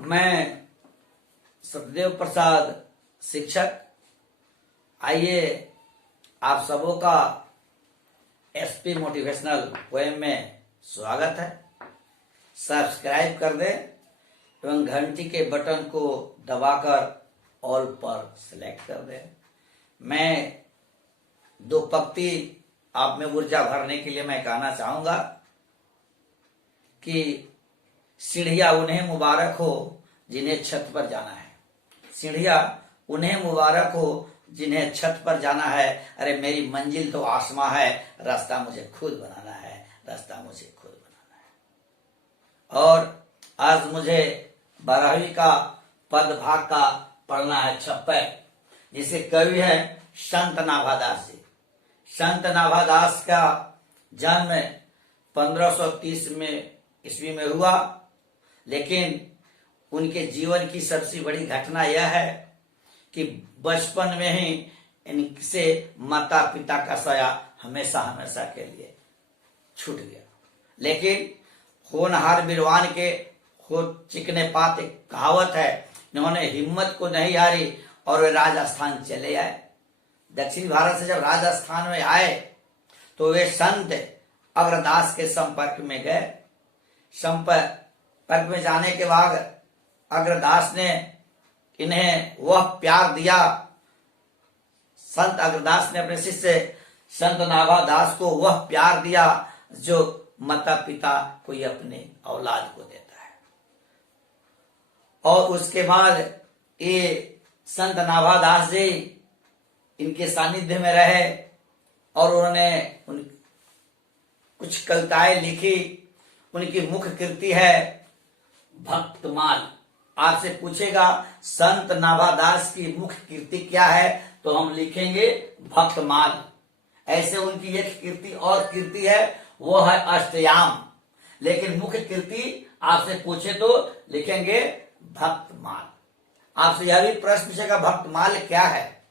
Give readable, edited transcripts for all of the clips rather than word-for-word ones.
मैं सतदेव प्रसाद शिक्षक। आइए आप सबों का एसपी मोटिवेशनल पोएम में स्वागत है। सब्सक्राइब कर दें एवं घंटी के बटन को दबाकर ऑल पर सिलेक्ट कर दें। मैं दो पंक्ति आप में ऊर्जा भरने के लिए मैं कहना चाहूंगा कि सीढ़ियां उन्हें मुबारक हो जिन्हें छत पर जाना है। सीढ़ियां उन्हें मुबारक हो जिन्हें छत पर जाना है। अरे मेरी मंजिल तो आसमां है, रास्ता मुझे खुद बनाना है, रास्ता मुझे खुद बनाना है। और आज मुझे 12वीं का पद भाग का पढ़ना है 56, जिसे कवि है संत नाभादास जी। संत नाभादास का जन्म 1530 में ईस्वी में हुआ, लेकिन उनके जीवन की सबसे बड़ी घटना यह है कि बचपन में ही इनसे माता पिता का साया हमेशा हमेशा के लिए छूट गया। लेकिन होनहार विद्वान के हो चिकने पात एक कहावत है, इन्होंने हिम्मत को नहीं हारी और वे राजस्थान चले आए। दक्षिण भारत से जब राजस्थान में आए तो वे संत अग्रदास के संपर्क में गए। संपर्क में जाने के बाद अग्रदास ने इन्हें वह प्यार दिया। संत अग्रदास ने अपने शिष्य संत नाभादास को वह प्यार दिया जो माता पिता कोई अपने औलाद को देता है। और उसके बाद ये संत नाभादास जी इनके सानिध्य में रहे और उन्होंने कुछ कविताएं लिखी। उनकी मुख्य कृति है भक्तमाल। आपसे पूछेगा संत नाभादास की मुख्य कृति क्या है, तो हम लिखेंगे भक्तमाल। ऐसे उनकी एक कृति और कृति है, वो है अष्टयाम। लेकिन मुख्य कृति आपसे पूछे तो लिखेंगे भक्तमाल। आपसे यह भी प्रश्न पूछेगा भक्तमाल क्या है,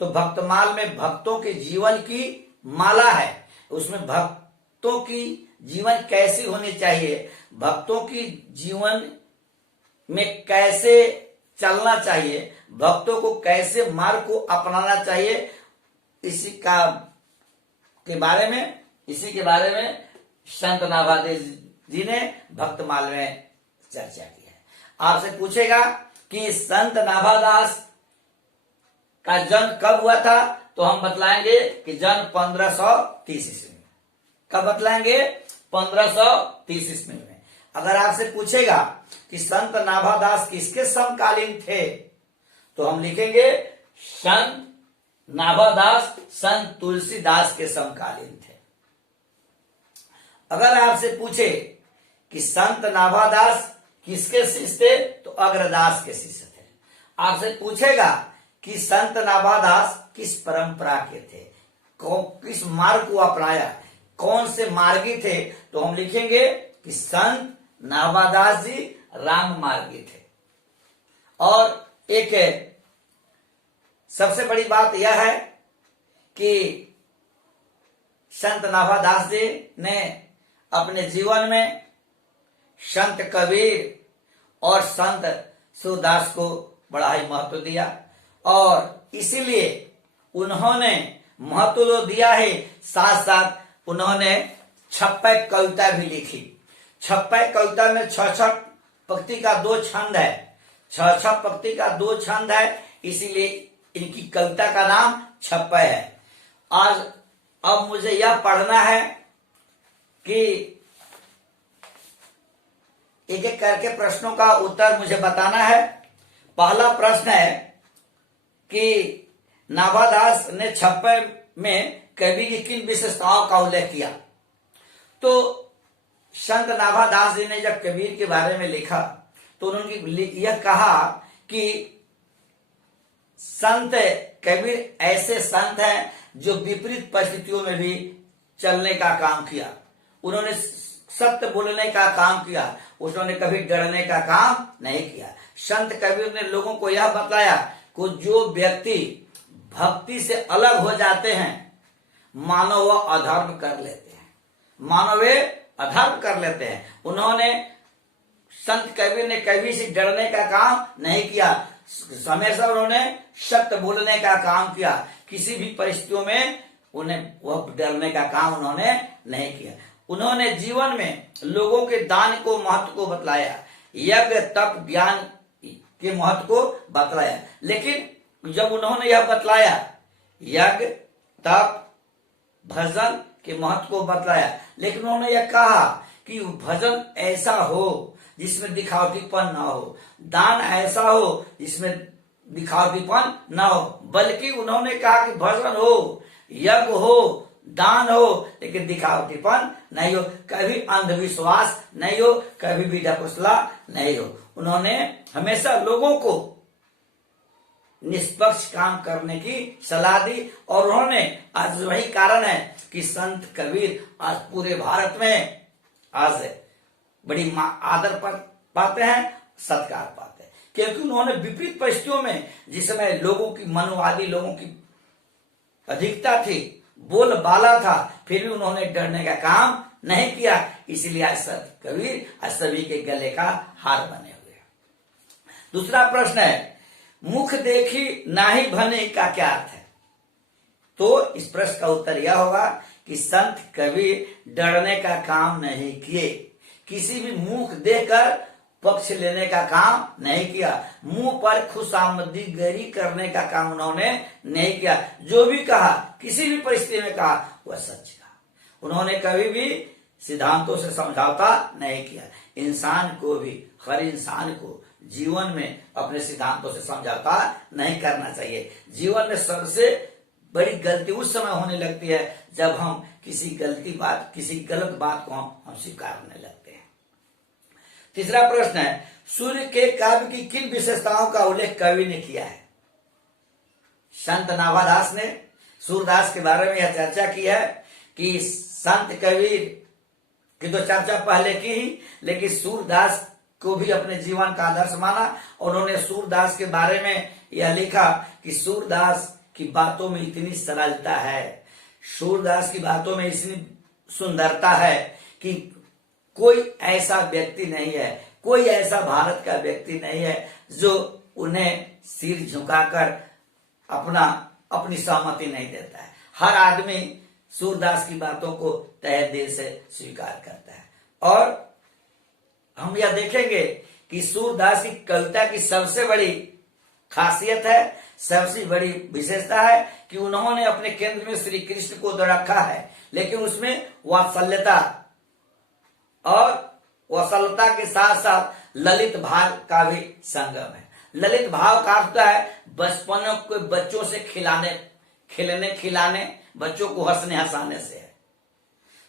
तो भक्तमाल में भक्तों के जीवन की माला है। उसमें भक्तों की जीवन कैसी होनी चाहिए, भक्तों की जीवन में कैसे चलना चाहिए, भक्तों को कैसे मार्ग को अपनाना चाहिए, इसी के बारे में संत नाभादास जी ने भक्तमाल में चर्चा की है। आपसे पूछेगा कि संत नाभादास का जन्म कब हुआ था, तो हम बतलाएंगे कि जन्म 1530 ईस्वी में। कब बतलाएंगे? 1530 ईस्वी में। अगर आपसे पूछेगा कि संत नाभादास किसके समकालीन थे, तो हम लिखेंगे संत नाभादास संत तुलसीदास के समकालीन थे। अगर आपसे पूछे कि संत नाभादास किसके शिष्य थे, तो अग्रदास के शिष्य थे। आपसे पूछेगा कि संत नाभादास किस परंपरा के थे, किस मार्ग को अपनाया, कौन से मार्गी थे, तो हम लिखेंगे कि संत नाभादास जी राम मार्गी थे। और एक सबसे बड़ी बात यह है कि संत नाभादास जी ने अपने जीवन में संत कबीर और संत सूरदास को बड़ा ही महत्व दिया, और इसीलिए उन्होंने महत्व तो दिया है, साथ साथ उन्होंने 56 कविता भी लिखी। 56 कविता में 6-6 पंक्ति का 2 छंद है। 6-6 पंक्ति का 2 छंद है, इसीलिए इनकी कविता का नाम 56 है। आज अब मुझे यह पढ़ना है कि एक एक करके प्रश्नों का उत्तर मुझे बताना है। पहला प्रश्न है कि नाभादास ने 56 में कवि की किन विशेषताओं का उल्लेख किया। तो संत नाभादास जी ने जब कबीर के बारे में लिखा तो उन्होंने यह कहा कि संत कबीर ऐसे संत हैं जो विपरीत परिस्थितियों में भी चलने का काम किया। उन्होंने सत्य बोलने का काम किया, उन्होंने कभी डरने का काम नहीं किया। संत कबीर ने लोगों को यह बताया कि जो व्यक्ति भक्ति से अलग हो जाते हैं, मानो वह अधर्म कर लेते हैं, मानो वे अधर्म कर लेते हैं। उन्होंने संत कबीर ने कभी से डरने का काम नहीं किया, हमेशा उन्होंने सत्य बोलने का काम किया। किसी भी परिस्थितियों में उन्हें वह डरने का काम उन्होंने नहीं किया। उन्होंने जीवन में लोगों के दान को महत्व को बतलाया, यज्ञ तप ज्ञान के महत्व को बतलाया। लेकिन जब उन्होंने यह बतलाया, यज्ञ तप भजन के महत्व को बतलाया, लेकिन उन्होंने यह कहा कि भजन ऐसा हो जिसमें दिखावटीपन ना हो, दान ऐसा हो जिसमें दिखावटीपन ना हो, बल्कि उन्होंने कहा कि भजन हो, यज्ञ हो, दान हो, लेकिन दिखावटीपन नहीं हो, कभी अंधविश्वास नहीं हो, कभी भी ढकोसला नहीं हो। उन्होंने हमेशा लोगों को निष्पक्ष काम करने की सलाह दी, और उन्होंने आज वही कारण है कि संत कबीर आज पूरे भारत में आज बड़ी आदर पाते हैं, सत्कार पाते हैं, क्योंकि उन्होंने विपरीत परिस्थितियों में, जिस समय लोगों की मनवादी लोगों की अधिकता थी, बोल बाला था, फिर भी उन्होंने डरने का काम नहीं किया। इसलिए आज संत कबीर आज सभी के गले का हार बने हुए। दूसरा प्रश्न है, मुख देखी नाही भने का क्या अर्थ है? तो इस प्रश्न का उत्तर यह होगा कि संत कबीर डरने का काम नहीं किए, किसी भी मुख देखकर पक्ष लेने का काम नहीं किया, मुंह पर खुशामदीगिरी करने का काम उन्होंने नहीं किया। जो भी कहा, किसी भी परिस्थिति में कहा, वह सच कहा। उन्होंने कभी भी सिद्धांतों से समझौता नहीं किया। इंसान को भी, हर इंसान को जीवन में अपने सिद्धांतों से समझौता नहीं करना चाहिए। जीवन में सबसे बड़ी गलती उस समय होने लगती है जब हम किसी गलत बात को हम स्वीकार करने लगते हैं। तीसरा प्रश्न है, सूर्य के काव्य की किन विशेषताओं का उल्लेख कवि ने किया है? संत नाभादास ने सूरदास के बारे में यह चर्चा की है कि संत कबीर की तो चर्चा पहले की ही, लेकिन सूरदास को भी अपने जीवन का आदर्श माना। उन्होंने सूरदास के बारे में यह लिखा कि सूरदास की बातों में इतनी सरलता है, सूरदास की बातों में इतनी सुंदरता है कि कोई ऐसा व्यक्ति नहीं है, कोई ऐसा भारत का व्यक्ति नहीं है जो उन्हें सिर झुकाकर अपनी सहमति नहीं देता है। हर आदमी सूरदास की बातों को तहे दिल से स्वीकार करता है। और हम यह देखेंगे कि सूरदास की कविता की सबसे बड़ी खासियत है, सबसे बड़ी विशेषता है कि उन्होंने अपने केंद्र में श्री कृष्ण को रखा है, लेकिन उसमें वात्सल्यता और वात्सल्यता के साथ साथ ललित भाव का भी संगम है। ललित भाव का अर्थ है बचपनों के बच्चों से खिलाने, बच्चों को हंसने हंसाने से है।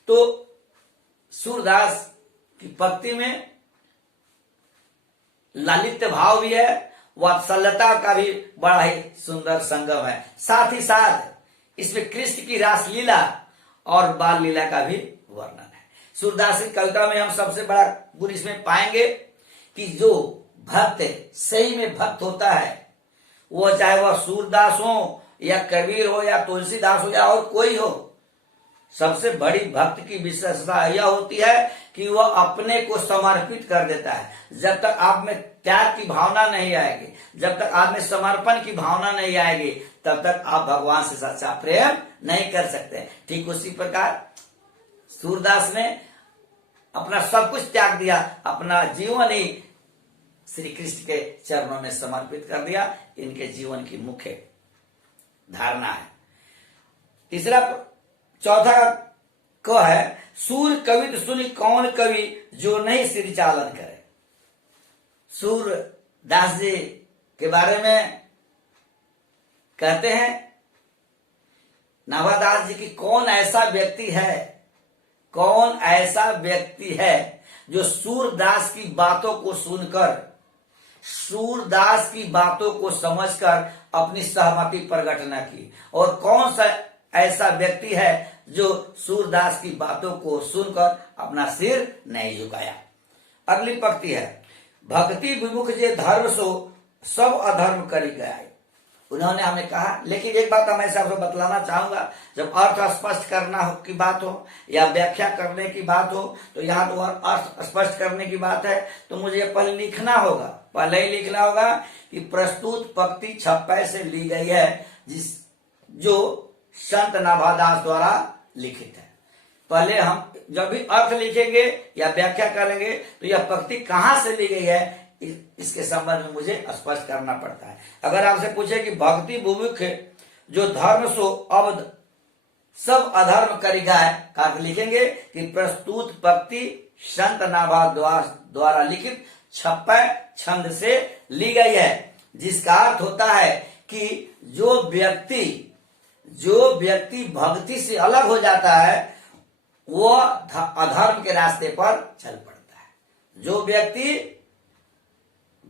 तो सूरदास की पंक्ति में लालित्य भाव भी है, वात्सल्यता का भी बड़ा ही सुंदर संगम है। साथ ही साथ इसमें कृष्ण की रासलीला और बाल लीला का भी वर्णन है। सूरदास की कविता में हम सबसे बड़ा गुण इसमें पाएंगे कि जो भक्त सही में भक्त होता है, वो चाहे वह सूरदास हो या कबीर हो या तुलसीदास हो या और कोई हो, सबसे बड़ी भक्त की विशेषता यह होती है कि वह अपने को समर्पित कर देता है। जब तक आप में त्याग की भावना नहीं आएगी, जब तक आप में समर्पण की भावना नहीं आएगी, तब तक आप भगवान से सच्चा प्रेम नहीं कर सकते। ठीक उसी प्रकार सूरदास ने अपना सब कुछ त्याग दिया, अपना जीवन ही श्री कृष्ण के चरणों में समर्पित कर दिया। इनके जीवन की मुख्य धारणा है। चौथा क है, सूर कवि सुनी कौन कवि जो नहीं सिर चालन करे। सूरदास जी के बारे में कहते हैं नाभादास जी की कौन ऐसा व्यक्ति है जो सूरदास की बातों को सुनकर, सूरदास की बातों को समझकर अपनी सहमति प्रकट न की, और कौन सा ऐसा व्यक्ति है जो सूरदास की बातों को सुनकर अपना सिर नहीं झुकाया। अगली पंक्ति है, भक्ति विमुख जे धर्म सो सब अधर्म करी गए। उन्होंने हमें कहा। लेकिन एक बात मैं आपको बतलाना चाहूंगा, जब अर्थ स्पष्ट करना हो की बात हो या व्याख्या करने की बात हो, तो यहाँ तो अर्थ स्पष्ट करने की बात है, तो मुझे पहले लिखना होगा, पहले ही लिखना होगा कि प्रस्तुत पंक्ति छप्पे से ली गई है, जो संत नाभादास द्वारा लिखित है। पहले हम जब भी अर्थ लिखेंगे या व्याख्या करेंगे तो यह पंक्ति कहां से ली गई है, इसके संबंध में मुझे स्पष्ट करना पड़ता है। अगर आपसे पूछे कि भक्ति बुभुक्ष जो धर्म सो अब सब अधर्म करेगा है, का लिखेंगे कि प्रस्तुत पंक्ति संत नाभादास द्वारा लिखित छप्पे छंद से ली गई है, जिसका अर्थ होता है कि जो व्यक्ति भक्ति से अलग हो जाता है वो अधर्म के रास्ते पर चल पड़ता है। जो व्यक्ति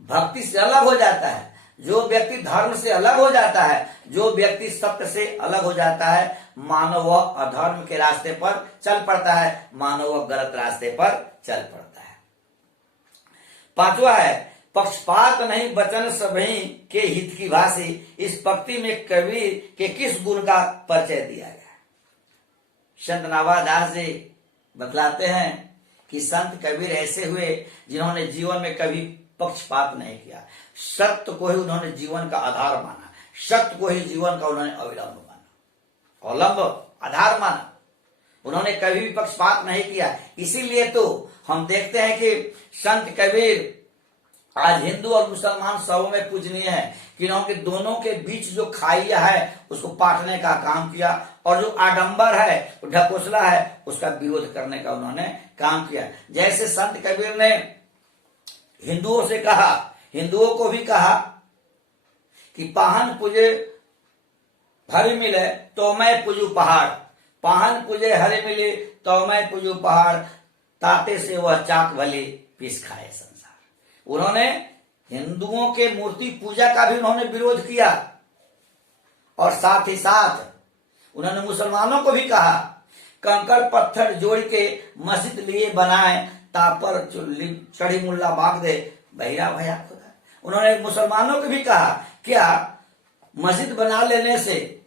भक्ति से अलग हो जाता है, जो व्यक्ति धर्म से अलग हो जाता है, जो व्यक्ति सत्य से अलग हो जाता है, मानो वह अधर्म के रास्ते पर चल पड़ता है, मानो वह गलत रास्ते पर चल पड़ता है। पांचवा है पक्षपात नहीं वचन सभी के हित की भाषी। इस पंक्ति में कबीर के किस गुण का परिचय दिया गया है? संत नाभादास जी बतलाते हैं कि संत कबीर ऐसे हुए जिन्होंने जीवन में कभी पक्षपात नहीं किया, सत्य को ही उन्होंने जीवन का आधार माना, सत्य को ही जीवन का उन्होंने अवलंब माना, अवलंब आधार माना, उन्होंने कभी भी पक्षपात नहीं किया। इसीलिए तो हम देखते हैं कि संत कबीर आज हिंदू और मुसलमान सबों में पूजनीय है, क्योंकि दोनों के बीच जो खाइया है उसको पाटने का काम किया, और जो आडंबर है, ढकोसला है, उसका विरोध करने का उन्होंने काम किया। जैसे संत कबीर ने हिंदुओं से कहा, हिंदुओं को भी कहा कि पाहन पूजे हरि मिले तो मैं पूजू पहाड़, पाहन पूजे हरि मिले तो मैं पूजू पहाड़, ताते से वह चाक भले पीस खाए संसार। उन्होंने हिंदुओं के मूर्ति पूजा का भी उन्होंने विरोध किया, और साथ ही साथ उन्होंने मुसलमानों को भी कहा कंकड़ पत्थर जोड़ के मस्जिद लिए बनाए, तापर चढ़ी मुल्ला बाग दे बहिरा भया खुदा। उन्होंने मुसलमानों को भी कहा क्या मस्जिद बना लेने से,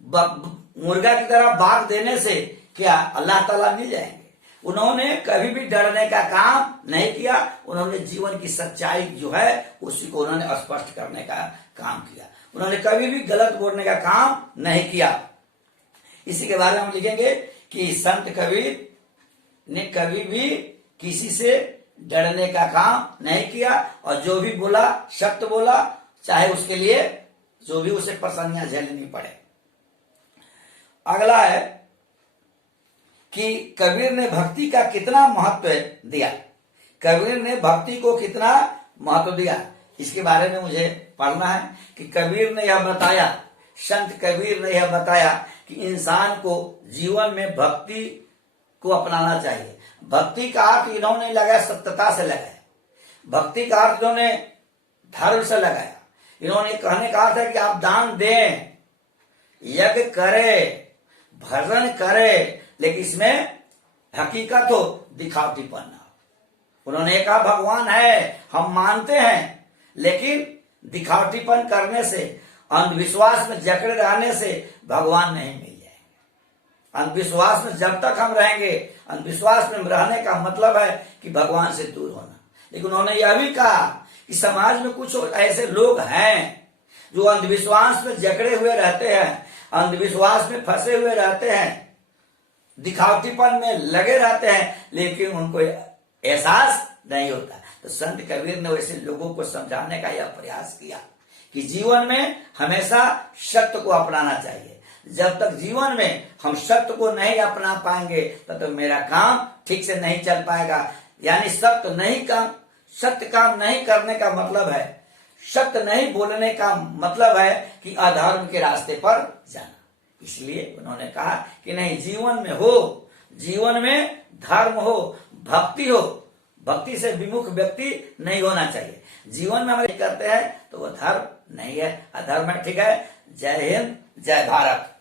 मुर्गा की तरह बाग देने से क्या अल्लाह ताला मिल जाएंगे? उन्होंने कभी भी डरने का काम नहीं किया, उन्होंने जीवन की सच्चाई जो है उसी को उन्होंने स्पष्ट करने का काम किया, उन्होंने कभी भी गलत बोलने का काम नहीं किया। इसी के बारे में हम लिखेंगे कि संत कबीर ने कभी भी किसी से डरने का काम नहीं किया, और जो भी बोला सत्य बोला, चाहे उसके लिए जो भी उसे परेशानियां झेलनी पड़े। अगला है कि कबीर ने भक्ति का कितना महत्व दिया, कबीर ने भक्ति को कितना महत्व दिया, इसके बारे में मुझे पढ़ना है कि कबीर ने यह बताया, संत कबीर ने यह बताया कि इंसान को जीवन में भक्ति को अपनाना चाहिए। भक्ति का अर्थ इन्होंने लगाया सत्यता से लगाया, भक्ति का अर्थ इन्होंने धर्म से लगाया। इन्होंने कहने का अर्थ है कि आप दान दें, यज्ञ करें, भजन करें, लेकिन इसमें हकीकत हो, दिखावटीपन ना हो। उन्होंने कहा भगवान है, हम मानते हैं, लेकिन दिखावटीपन करने से, अंधविश्वास में जकड़े रहने से भगवान नहीं मिल जाएंगे। अंधविश्वास में जब तक हम रहेंगे, अंधविश्वास में रहने का मतलब है कि भगवान से दूर होना। लेकिन उन्होंने यह भी कहा कि समाज में कुछ ऐसे लोग हैं जो अंधविश्वास में जकड़े हुए रहते हैं, अंधविश्वास में फंसे हुए रहते हैं, दिखावटीपन में लगे रहते हैं, लेकिन उनको एहसास नहीं होता। तो संत कबीर ने वैसे लोगों को समझाने का यह प्रयास किया कि जीवन में हमेशा सत्य को अपनाना चाहिए। जब तक जीवन में हम सत्य को नहीं अपना पाएंगे तब तो मेरा काम ठीक से नहीं चल पाएगा। यानी सत्य काम नहीं करने का मतलब है, सत्य नहीं बोलने का मतलब है कि अधर्म के रास्ते पर जाना। इसलिए उन्होंने कहा कि नहीं, जीवन में हो, जीवन में धर्म हो, भक्ति हो, भक्ति से विमुख व्यक्ति नहीं होना चाहिए। जीवन में हम करते हैं तो वो धर्म नहीं है, अधर्म है। ठीक है। जय हिंद, जय भारत।